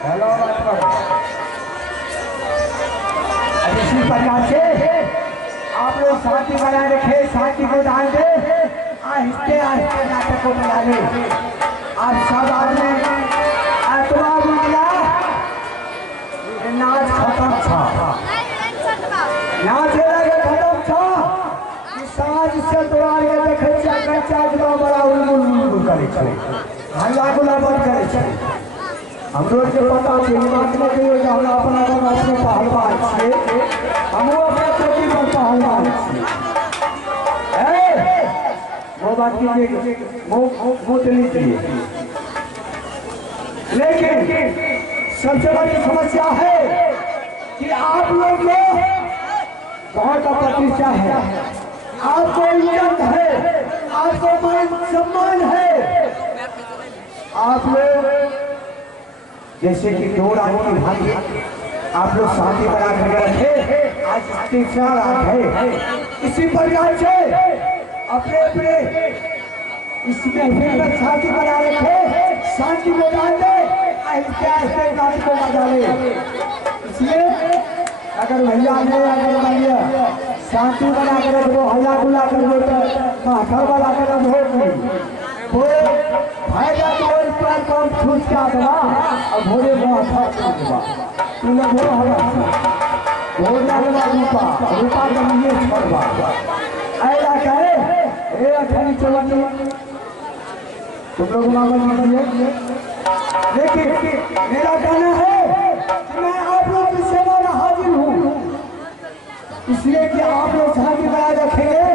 हेलो इसी प्रकार से आप लोग शांति बनाए रखे, शांति को डाल दे, आहिस्ते आहिस्ते नाटक को बना ले। आप सब आदमी एतबार मिला, नाच खत्म था, नाच खत्म था। समाज से तोड़ के देखे बड़ा उल्लू करे, हल्ला गुला बंद करे। हम लोग के पता बात नहीं कहिए कि हमरा अपना अपने पहलवान छे, हम अपने चौकी पर पहलवान छे। वो बात कीजिए, वो लीजिए। लेकिन सबसे बड़ी समस्या है कि आप लोग बहुत प्रतिष्ठा है, आपको इज्जत है, आपको मान सम्मान है। आप लोग जैसे कि दो रात की भांति आप लोग शांति बना कर रखे, आज तीसरा रात है। इसी प्रकार से अपने अपने इसमें शांति बना रखे, शांति को डाल दे, आहिस्ते आहिस्ते गाड़ी को बजा ले। इसलिए अगर भैया ने अगर भैया शांति बना कर रखो, हल्ला गुला कर दो तो माथा वाला कर वो फायदा तो इस पर कम छूट क्या देगा और भोरे माथा छूटवा तू लोग वो हवा भोर लगवा रूपा जमीन छोड़वा ऐसा कहे ए अठनी चलनी तुम लोग मांगल कीजिए। लेकिन मेरा कहना है कि मैं आप लोग की सेवा में हाजिर हूँ, इसलिए कि आप लोग शांति बनाए रखेंगे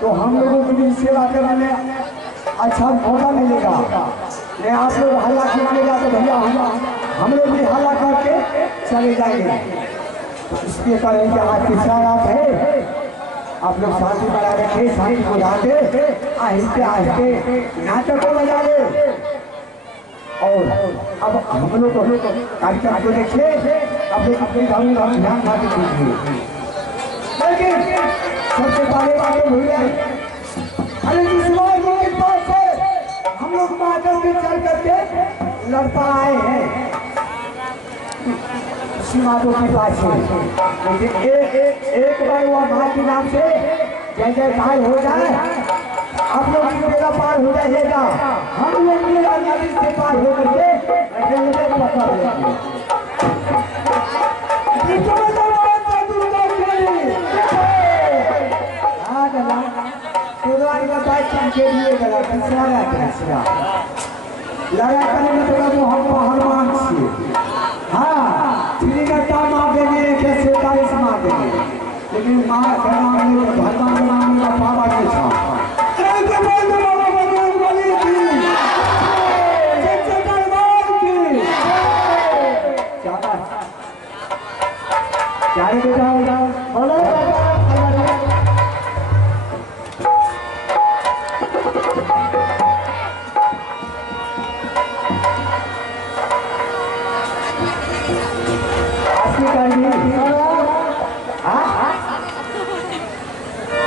तो हम लोगों की भी सेवा करने में अच्छा मौका मिलेगा। मैं आप लोग हल्ला कीजिएगा तो भैया हम लोग भी हल्ला करके चले जाएंगे। इसलिए कहें कि आज तीसरा रात है, आप लोग शांति बना रखे, शांति को डाल दे, आहिस्ते आहिस्ते नाटक को बजा ले। और अब हम लोग कार्यक्रम को देखिए, अब लोग अपने ध्यान खाते कीजिए। लेकिन सबसे पहले बात भूल गए, अरे के पास से हम लोग माधव के चल करके लड़ता आए हैं माधव के पास से। लेकिन एक बार वो माँ के नाम से जय जयकार हो जाए, आप लोग की बेड़ा पार हो जाएगा, हम लोग नदी से पार हो करके पकड़ लेंगे। लड़ा करने में थोड़ा वो हम पहलवान से, हाँ का मार देंगे, 47 मार देंगे, लेकिन माँ भगवान का नाम का बाबा के साथ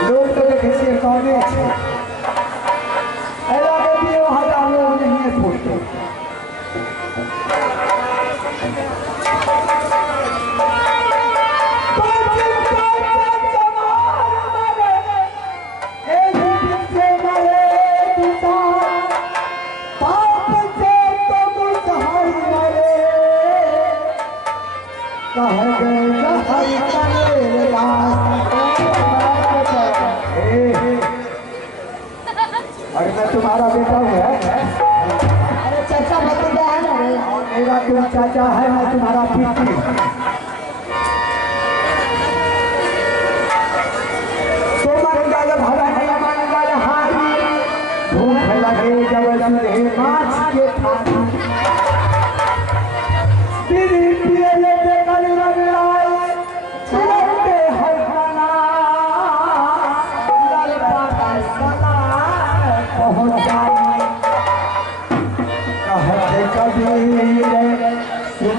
लोग तो देखे कौने अरे मैं तुम्हारा बेटा हूँ, अरे चाचा भतीजा है ना, मेरा तुम चाचा है, मैं तुम्हारा पिता। भूख लगे जब माछ के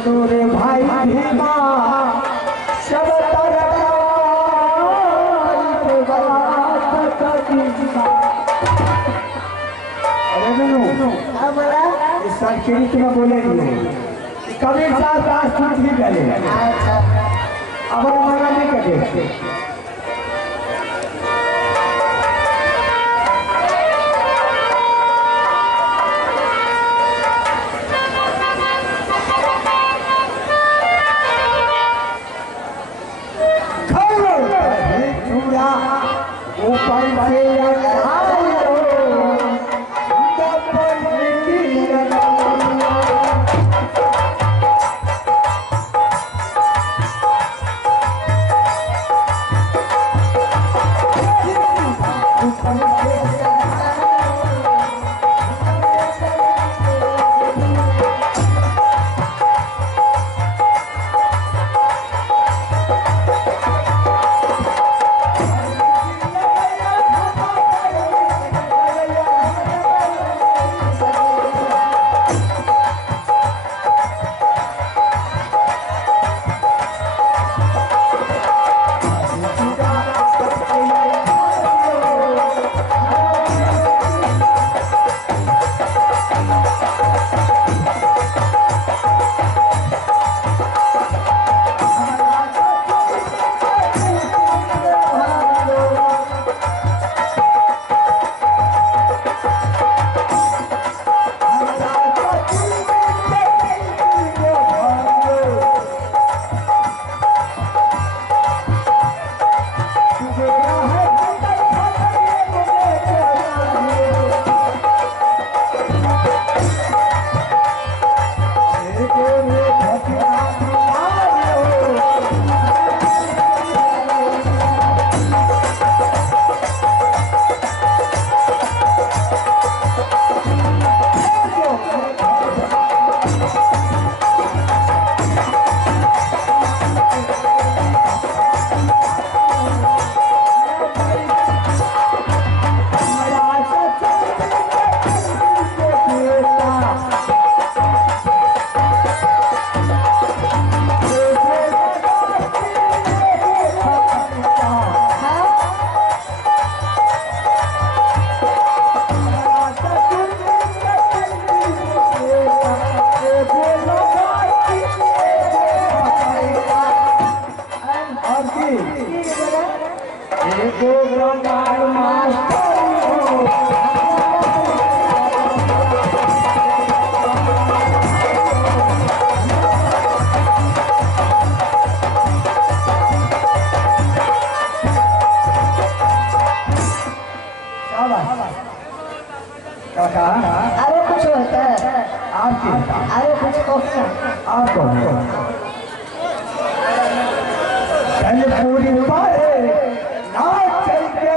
सुनूरे भाई भीमा सब अरे इस संस्कृत में बोले कबीर साहब दास टूट ही गए अब हमारा नहीं कटे ऊपर से अरे कुछ होता है आपकी अरे कुछ होता आपको चल पूरी पाए ना चल के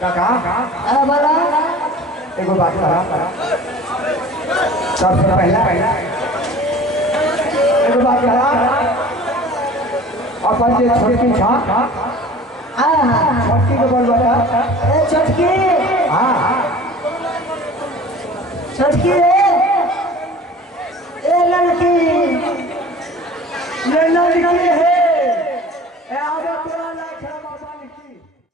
काका बोला एगो बात करा सबसे पहला एगो बात करा अपन जे छोटकी छा छोटकी के बोल बता ए छोटकी हाँ छोटकी रे ए लड़की ये लड़की है